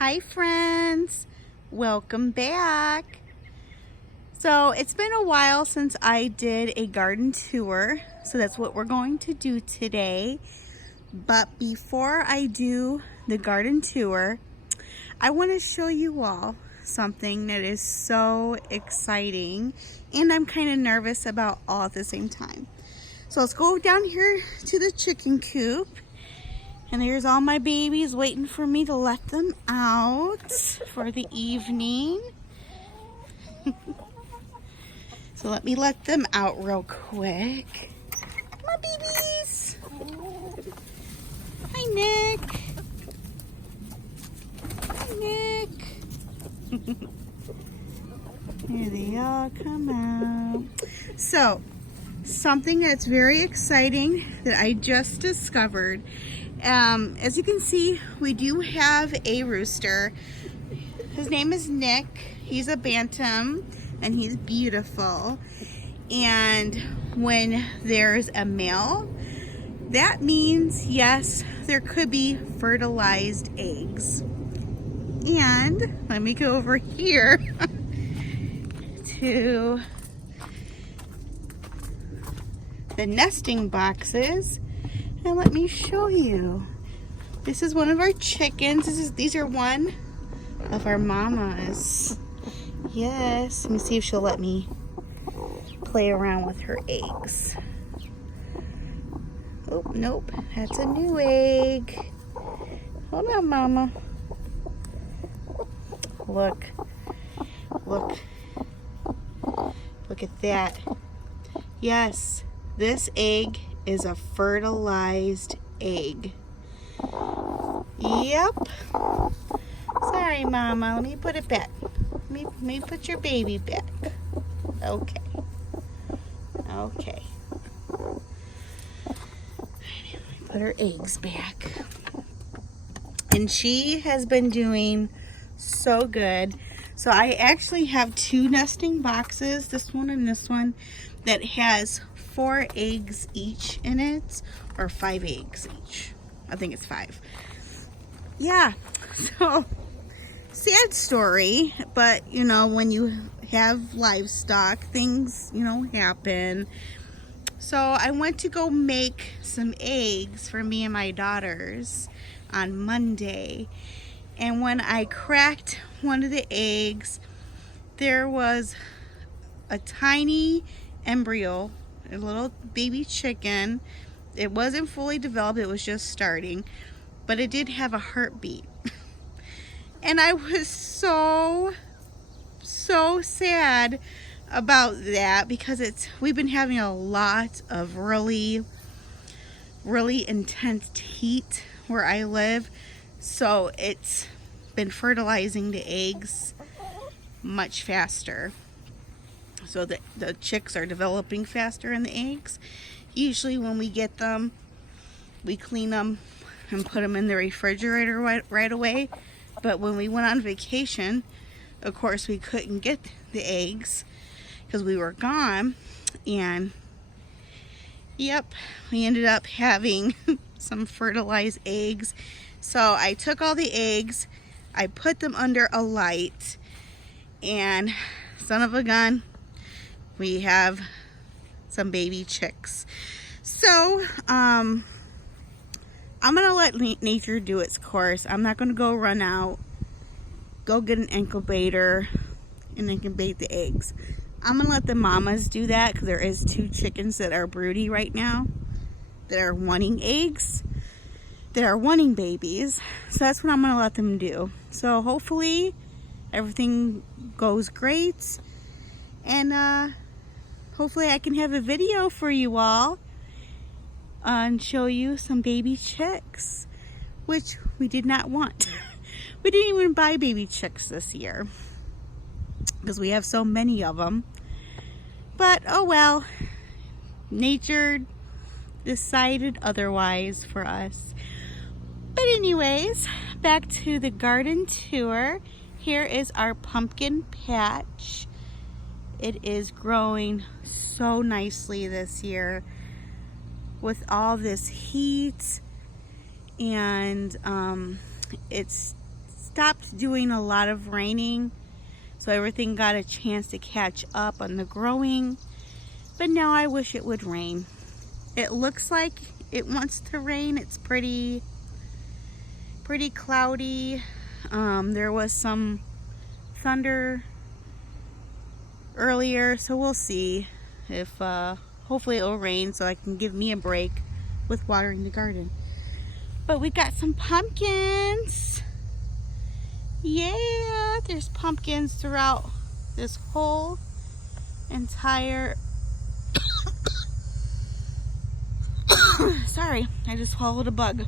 Hi friends, welcome back. So it's been a while since I did a garden tour, so that's what we're going to do today. But before I do the garden tour, I want to show you all something that is so exciting and I'm kind of nervous about all at the same time. So let's go down here to the chicken coop. And there's all my babies waiting for me to let them out for the evening. So let me let them out real quick. Come on, babies. Hi, Nick. Hi, Nick. Here they all come out. So, something that's very exciting that I just discovered. As you can see, we do have a rooster. His name is Nick. He's a bantam and he's beautiful. And when there's a male, that means yes, there could be fertilized eggs. And let me go over here to the nesting boxes. And let me show you. This is one of our chickens. These are one of our mamas. Yes. Let me see if she'll let me play around with her eggs. Oh, nope. That's a new egg. Hold on, mama. Look. Look. Look at that. Yes. This egg is a fertilized egg. Yep. Sorry, Mama. Let me put it back. Let me put your baby back. Okay. Okay. Put her eggs back. And she has been doing so good. So I actually have two nesting boxes, this one and this one, that has 4 eggs each in it, or 5 eggs each. I think it's 5. Yeah, so sad story, but you know, when you have livestock, things, you know, happen. So I went to go make some eggs for me and my daughters on Monday, and when I cracked one of the eggs, there was a tiny embryo, a little baby chicken. It wasn't fully developed, it was just starting, but it did have a heartbeat. And I was so sad about that because we've been having a lot of really intense heat where I live, so it's been fertilizing the eggs much faster. So the chicks are developing faster in the eggs. Usually when we get them, we clean them and put them in the refrigerator right away. But when we went on vacation, of course we couldn't get the eggs because we were gone. And yep, we ended up having some fertilized eggs. So I took all the eggs, I put them under a light, and son of a gun, we have some baby chicks. So, I'm gonna let nature do its course. I'm not gonna go run out, go get an incubator and incubate the eggs. I'm gonna let the mamas do that because there is 2 chickens that are broody right now that are wanting eggs, that are wanting babies. So that's what I'm gonna let them do. So hopefully everything goes great, and hopefully I can have a video for you all and show you some baby chicks, which we did not want. We didn't even buy baby chicks this year because we have so many of them. But oh well, nature decided otherwise for us. But anyways, back to the garden tour. Here is our pumpkin patch. It is growing so nicely this year with all this heat, and it's stopped doing a lot of raining, so everything got a chance to catch up on the growing. But now I wish it would rain. It looks like it wants to rain. It's pretty cloudy. There was some thunder earlier, so we'll see if hopefully it will rain so I can give me a break with watering the garden. But we got some pumpkins. Yeah, there's pumpkins throughout this whole entire sorry, I just swallowed a bug.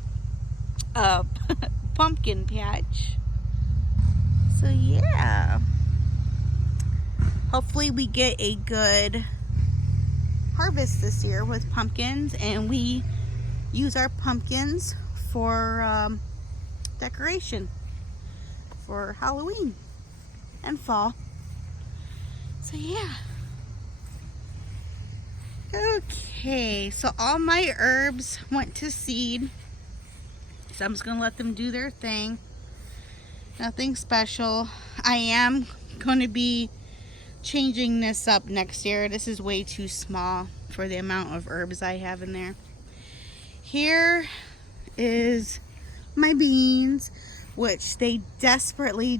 Pumpkin patch. So yeah, hopefully we get a good harvest this year with pumpkins, and we use our pumpkins for decoration for Halloween and fall. So yeah. Okay, so all my herbs went to seed, so I'm just gonna let them do their thing. Nothing special. I am going to be changing this up next year. This is way too small for the amount of herbs I have in there. Here is my beans, which they desperately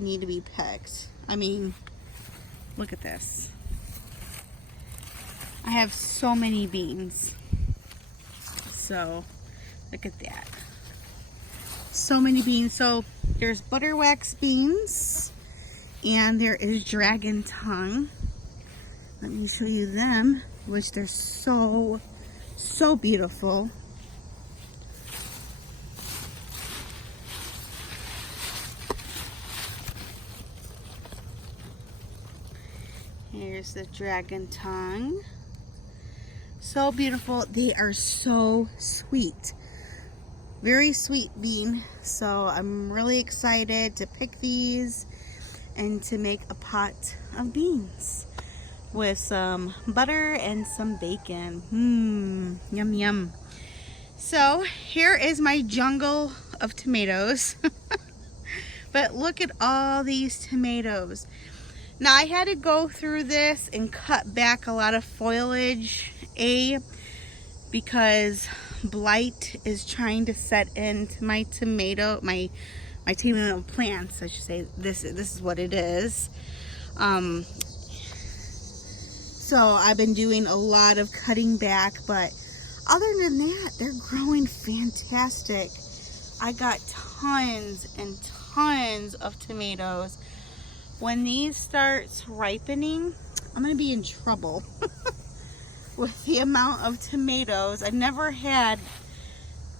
need to be picked. I mean, look at this. I have so many beans. So, look at that. So many beans. So, there's butterwax beans, and there is dragon tongue. Let me show you them, which they're so beautiful. Here's the dragon tongue. So beautiful. They are so sweet. Very sweet bean. So I'm really excited to pick these and to make a pot of beans with some butter and some bacon. Yum yum. So here is my jungle of tomatoes. But look at all these tomatoes. Now I had to go through this and cut back a lot of foliage, because blight is trying to set into my tomato plants, I should say. This is what it is. So I've been doing a lot of cutting back, but other than that, they're growing fantastic. I got tons and tons of tomatoes. When these starts ripening, I'm gonna be in trouble with the amount of tomatoes. I've never had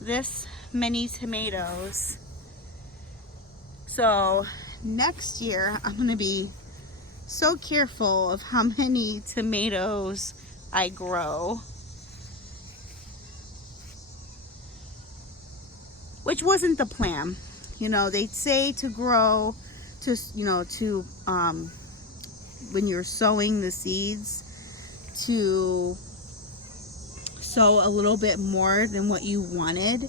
this many tomatoes. So next year, I'm gonna be so careful of how many tomatoes I grow. Which wasn't the plan. You know, they say to grow when you're sowing the seeds, to sow a little bit more than what you wanted,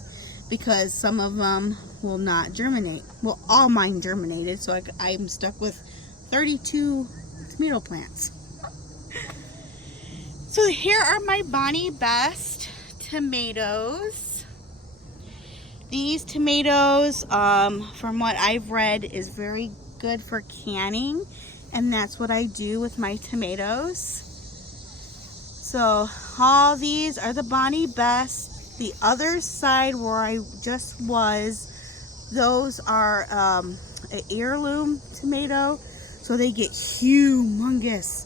because some of them will not germinate. Well, all mine germinated, so I'm stuck with 32 tomato plants. So here are my Bonnie Best tomatoes. These tomatoes, from what I've read, is very good for canning, and that's what I do with my tomatoes. So all these are the Bonnie Best. The other side where I just was, those are an heirloom tomato, so they get humongous.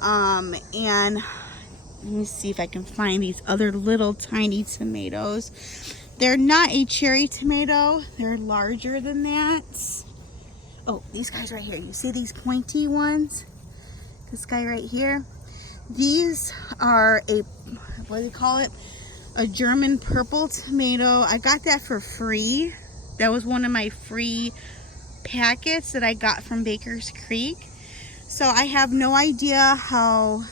And let me see if I can find these other little tiny tomatoes. They're not a cherry tomato, they're larger than that. Oh, these guys right here. You see these pointy ones? This guy right here. These are what do they call it? A German purple tomato. I got that for free. That was one of my free packets that I got from Baker's Creek. So I have no idea how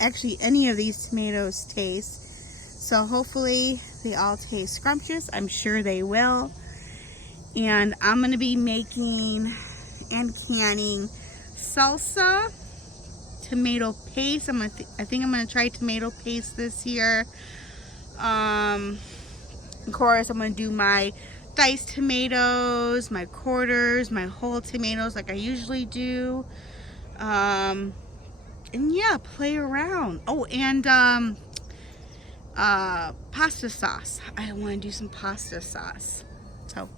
actually any of these tomatoes taste. So hopefully they all taste scrumptious. I'm sure they will. And I'm going to be making and canning salsa, tomato paste. I think I'm going to try tomato paste this year. Of course, I'm going to do my diced tomatoes, my quarters, my whole tomatoes like I usually do. And yeah, play around. Oh, and pasta sauce. I want to do some pasta sauce.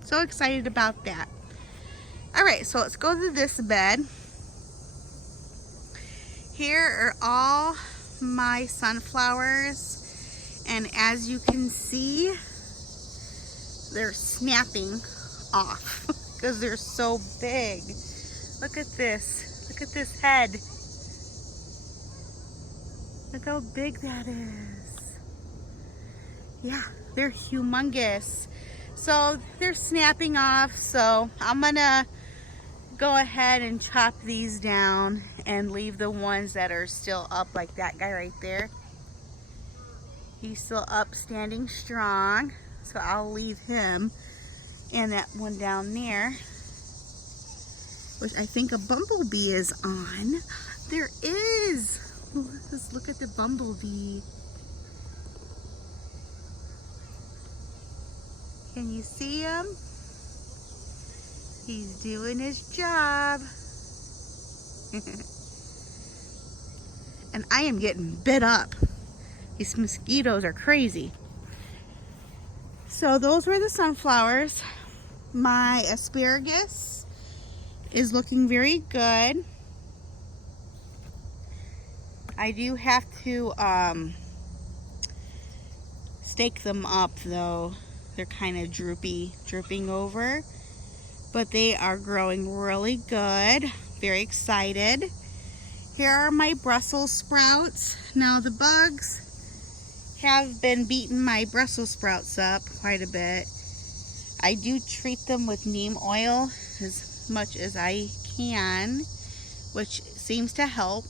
So excited about that. All right, so let's go to this bed. Here are all my sunflowers, and as you can see, they're snapping off because they're so big. Look at this. Look at this head. Look how big that is. Yeah, they're humongous. So they're snapping off, so I'm gonna go ahead and chop these down and leave the ones that are still up, like that guy right there. He's still up, standing strong, so I'll leave him. And that one down there, which I think a bumblebee is on. There is. Let's look at the bumblebee. Can you see him? He's doing his job. And I am getting bit up. These mosquitoes are crazy. So those were the sunflowers. My asparagus is looking very good. I do have to stake them up though. They're kind of drooping over. But they are growing really good. Very excited. Here are my Brussels sprouts. Now the bugs have been beating my Brussels sprouts up quite a bit. I do treat them with neem oil as much as I can, which seems to help.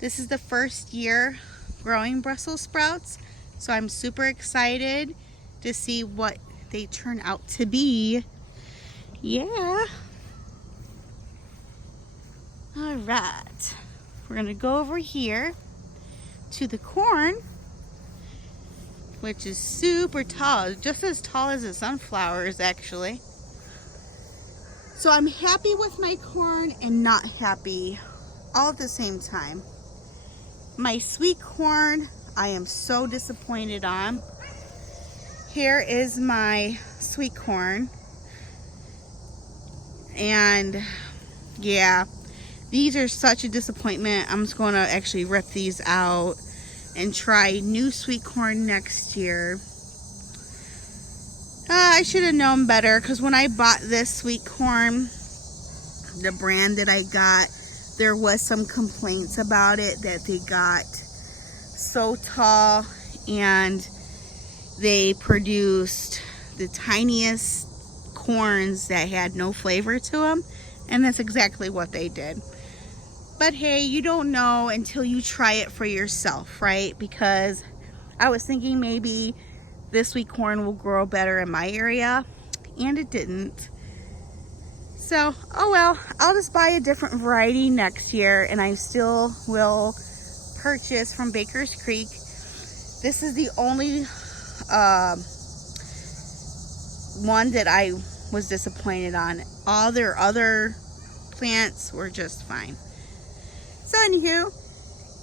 This is the first year growing Brussels sprouts, so I'm super excited to see what they turn out to be. Yeah. All right. We're gonna go over here to the corn, which is super tall, just as tall as the sunflowers actually. So I'm happy with my corn and not happy all at the same time. My sweet corn, I am so disappointed on. Here is my sweet corn. And yeah, these are such a disappointment. I'm just going to actually rip these out and try new sweet corn next year. I should have known better, because when I bought this sweet corn, the brand that I got, there was some complaints about it, that they got so tall and they produced the tiniest corns that had no flavor to them, and that's exactly what they did. But hey, you don't know until you try it for yourself, right? Because I was thinking maybe this sweet corn will grow better in my area, and it didn't. So, oh well, I'll just buy a different variety next year, and I still will purchase from Baker's Creek. This is the only one that I was disappointed on. All their other plants were just fine. So anywho,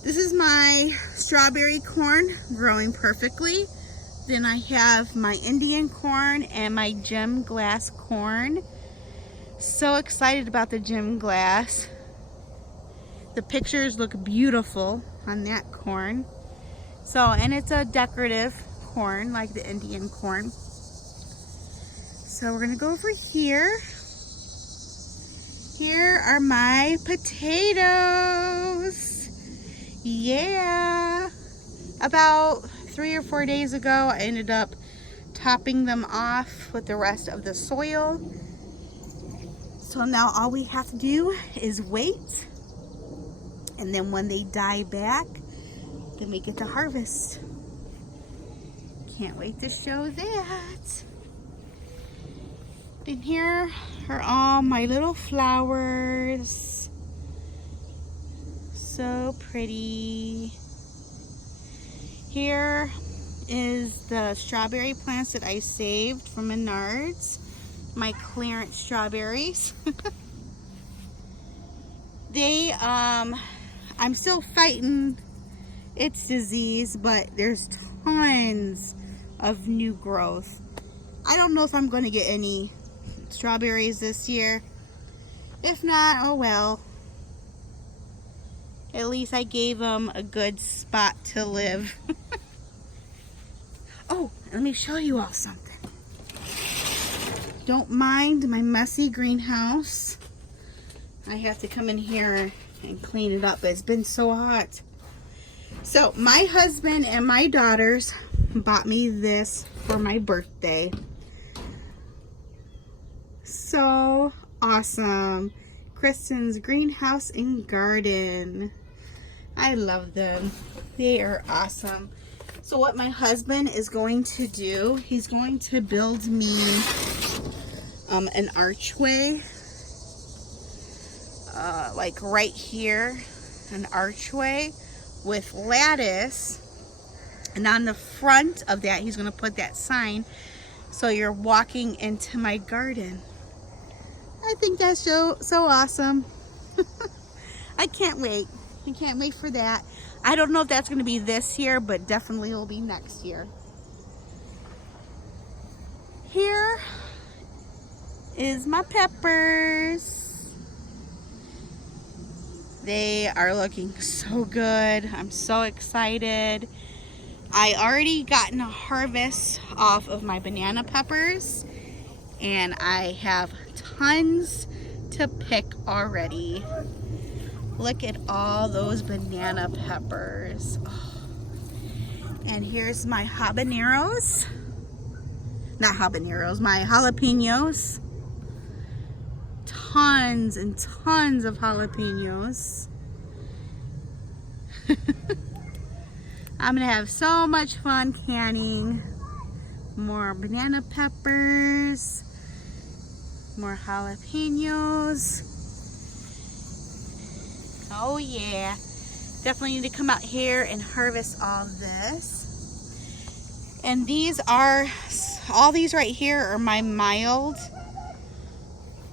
this is my strawberry corn growing perfectly. Then I have my Indian corn and my gem glass corn. So excited about the gem glass. The pictures look beautiful on that corn. So, and it's a decorative corn like the Indian corn. So we're gonna go over here. Here are my potatoes. Yeah. About 3 or 4 days ago, I ended up topping them off with the rest of the soil. So now all we have to do is wait. And then when they die back, then we get to harvest. Can't wait to show that. And here are all my little flowers. So pretty. Here is the strawberry plants that I saved from Menards. My clearance strawberries. I'm still fighting its disease, but there's tons of new growth. I don't know if I'm going to get any strawberries this year. If not, oh well. At least I gave them a good spot to live. Oh, let me show you all something. Don't mind my messy greenhouse. I have to come in here and clean it up. It's been so hot. So my husband and my daughters bought me this for my birthday. So awesome. Kristin's greenhouse and garden. I love them. They are awesome. So what my husband is going to do, he's going to build me an archway. Like right here, an archway with lattice, and on the front of that he's going to put that sign so you're walking into my garden. I think that's so awesome. I can't wait. I can't wait for that. I don't know if that's going to be this year, but definitely will be next year. Here is my peppers. They are looking so good. I'm so excited. I already gotten a harvest off of my banana peppers, and I have tons to pick already. Look at all those banana peppers. Oh. And here's my habaneros. Not habaneros, my jalapenos. Tons and tons of jalapenos. I'm gonna have so much fun canning more banana peppers, more jalapenos. Oh yeah, definitely need to come out here and harvest all this. And these are, all these right here are my mild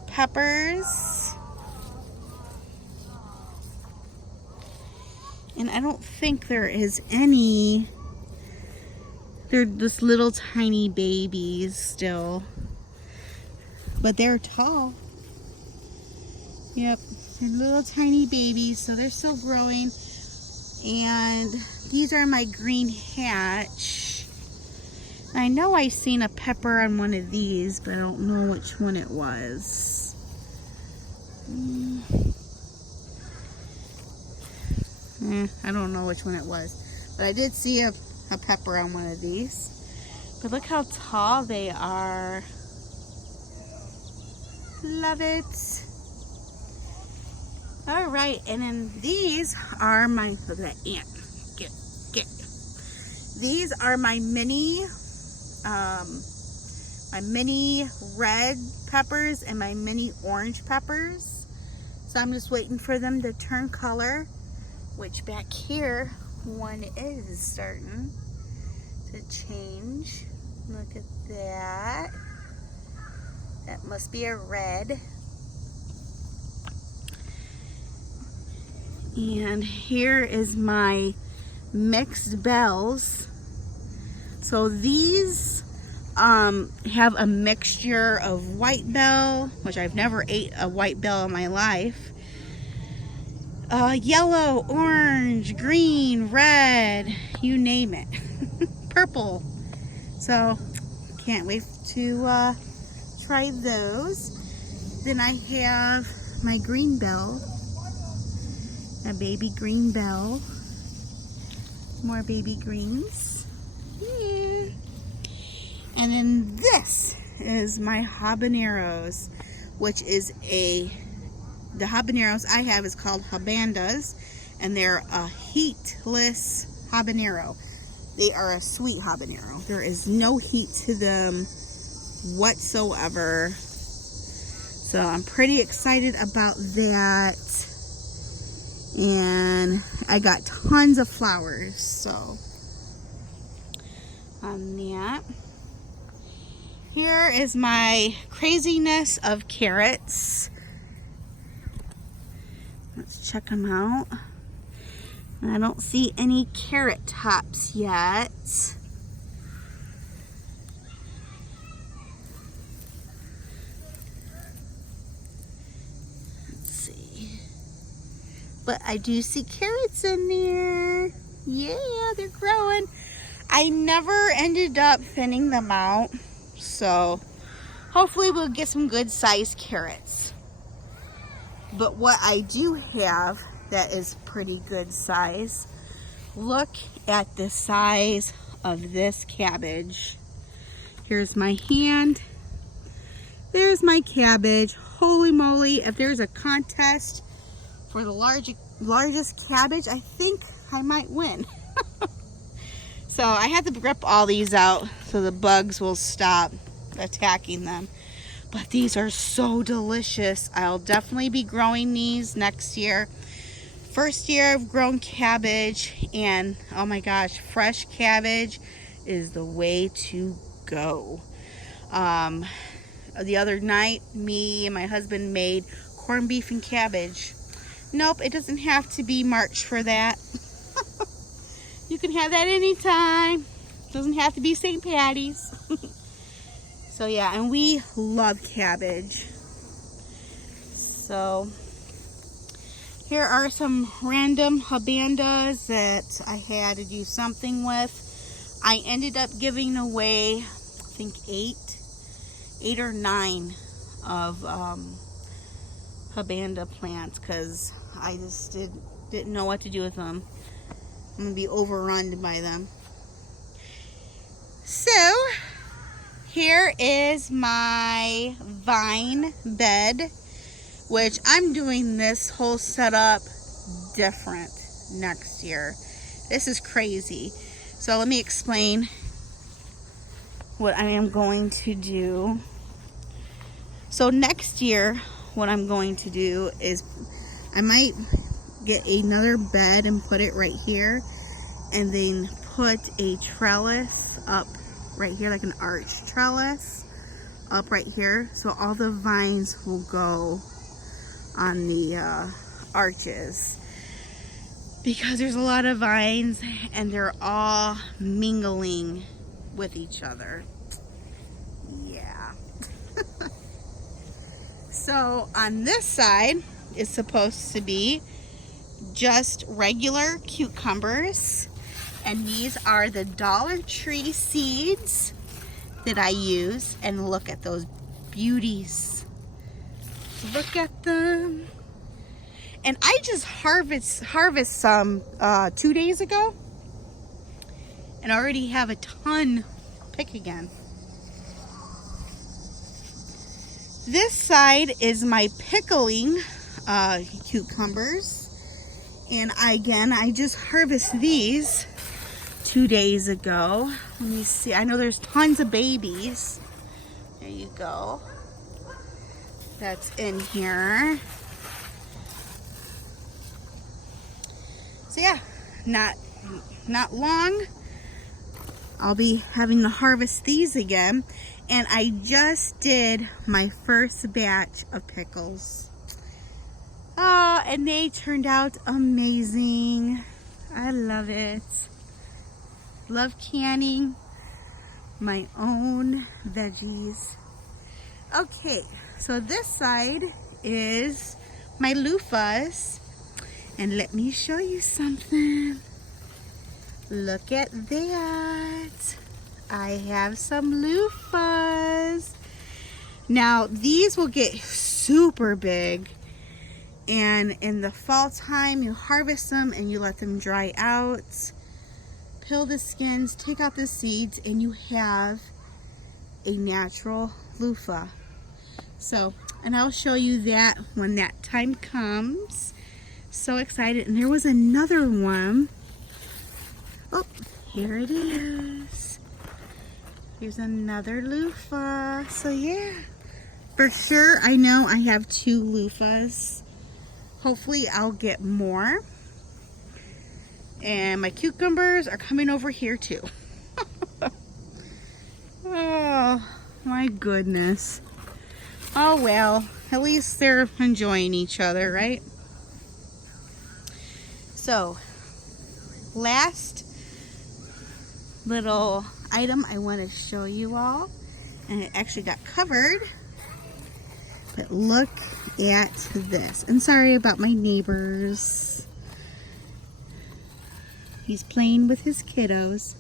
peppers. And I don't think there is any, they're just little tiny babies still, but they're tall. Yep, they're little tiny babies, so they're still growing. And these are my green hatch. I know I seen a pepper on one of these, but I don't know which one it was. I don't know which one it was, but I did see a pepper on one of these. But look how tall they are. Love it. All right, and then these are my, look at that ant. Get. These are my mini red peppers and my mini orange peppers. So I'm just waiting for them to turn color, which back here, one is starting to change. Look at that. That must be a red. And here is my mixed bells. So these have a mixture of white bell, which I've never ate a white bell in my life. Yellow, orange, green, red, you name it. Purple. So can't wait to try those. Then I have my green bell, a baby green bell. More baby greens. Yeah. And then this is my habaneros, which is the habaneros I have is called habandas, and they're a heatless habanero. They are a sweet habanero. There is no heat to them whatsoever. So I'm pretty excited about that. And I got tons of flowers, so on that. Here is my craziness of carrots. Let's check them out. I don't see any carrot tops yet. Let's see. But I do see carrots in there. Yeah, they're growing. I never ended up thinning them out. So hopefully we'll get some good sized carrots. But what I do have that is pretty good size, look at the size of this cabbage. Here's my hand. There's my cabbage. Holy moly, if there's a contest for the largest cabbage, I think I might win. So I had to rip all these out so the bugs will stop attacking them. But these are so delicious. I'll definitely be growing these next year. First year I've grown cabbage, and oh my gosh, fresh cabbage is the way to go. The other night, me and my husband made corned beef and cabbage. Nope, it doesn't have to be March for that. You can have that anytime. Doesn't have to be St. Patty's. So yeah, and we love cabbage. So here are some random habandas that I had to do something with. I ended up giving away, I think 8 or 9 of habanda plants because I just didn't know what to do with them. I'm gonna be overrun by them. So here is my vine bed, which I'm doing this whole setup different next year. This is crazy. So let me explain what I am going to do. So next year, what I'm going to do is I might get another bed and put it right here, and then put a trellis up right here, like an arch trellis up right here, so all the vines will go on the arches, because there's a lot of vines and they're all mingling with each other. Yeah. So on this side is supposed to be just regular cucumbers, and these are the Dollar Tree seeds that I use, and look at those beauties. Look at them. And I just harvest some 2 days ago, and already have a ton pick again. This side is my pickling cucumbers, and I just harvest these 2 days ago. Let me see. I know there's tons of babies. There you go. That's in here. So yeah, not long, I'll be having to harvest these again. And I just did my first batch of pickles. Oh, and they turned out amazing. I love it. Love canning my own veggies. Okay, so this side is my loofahs. And let me show you something. Look at that. I have some loofahs. Now, these will get super big. And in the fall time, you harvest them and you let them dry out. Peel the skins, take out the seeds, and you have a natural loofah. So, and I'll show you that when that time comes. So excited. And there was another one. Oh, here it is. Here's another loofah. So yeah, For sure, I know I have 2 loofahs. Hopefully I'll get more. And my cucumbers are coming over here too. Oh my goodness. Oh well, at least they're enjoying each other, right? So, last little item I want to show you all, and it actually got covered, but look at this. And sorry about my neighbors. He's playing with his kiddos.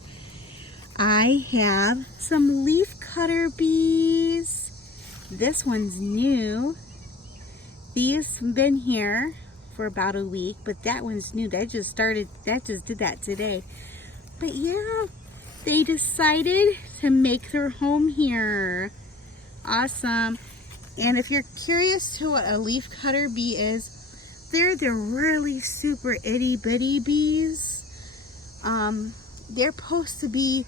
I have some leaf cutter bees. This one's new. These have been here for about a week, but that one's new. That just did that today. But yeah, they decided to make their home here. Awesome. And if you're curious to what a leaf cutter bee is, they're the really super itty bitty bees. They're supposed to be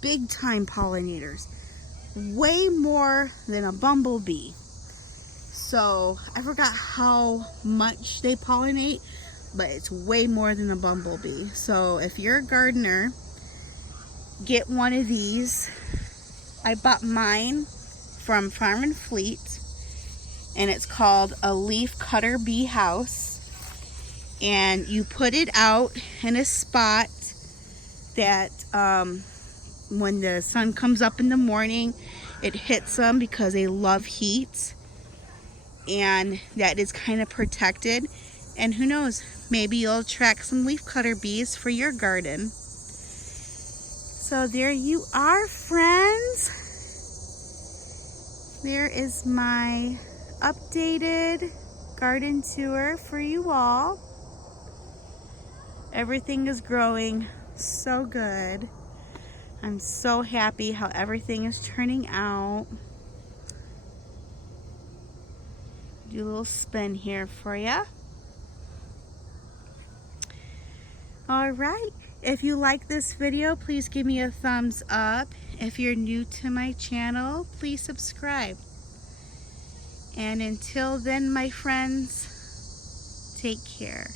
big time pollinators, way more than a bumblebee. So I forgot how much they pollinate, but it's way more than a bumblebee. So if you're a gardener, get one of these. I bought mine from Farm and Fleet, and it's called a leaf cutter bee house. And you put it out in a spot that when the sun comes up in the morning, it hits them because they love heat, and that is kind of protected. And who knows, maybe you'll attract some leaf cutter bees for your garden. So there you are, friends. There is my updated garden tour for you all. Everything is growing so good. I'm so happy how everything is turning out. Do a little spin here for you. All right. If you like this video, please give me a thumbs up. If you're new to my channel, please subscribe. And until then, my friends, take care.